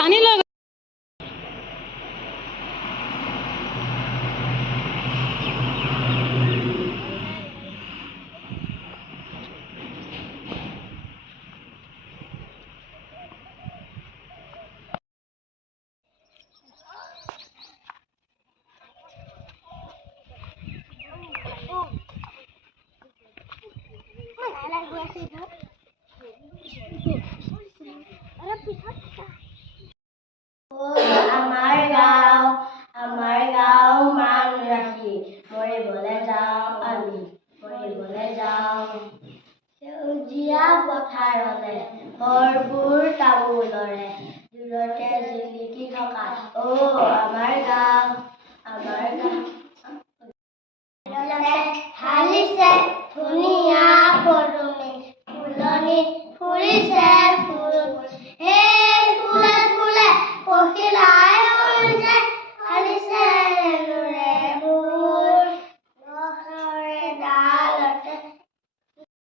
পানী লৈ আমাৰ গাঁও মান ৰাখি মৰিবলৈ যাওঁ আমি মৰিবলৈ যাওঁ সেউজীয়া পথাৰলে ভৰপূৰ তামোলৰে দূৰতে জিলিকি থকা আমাৰ গাঁও ঢালিছে ধুনীয়া পদুমে ফুলনিত ফুৰিছে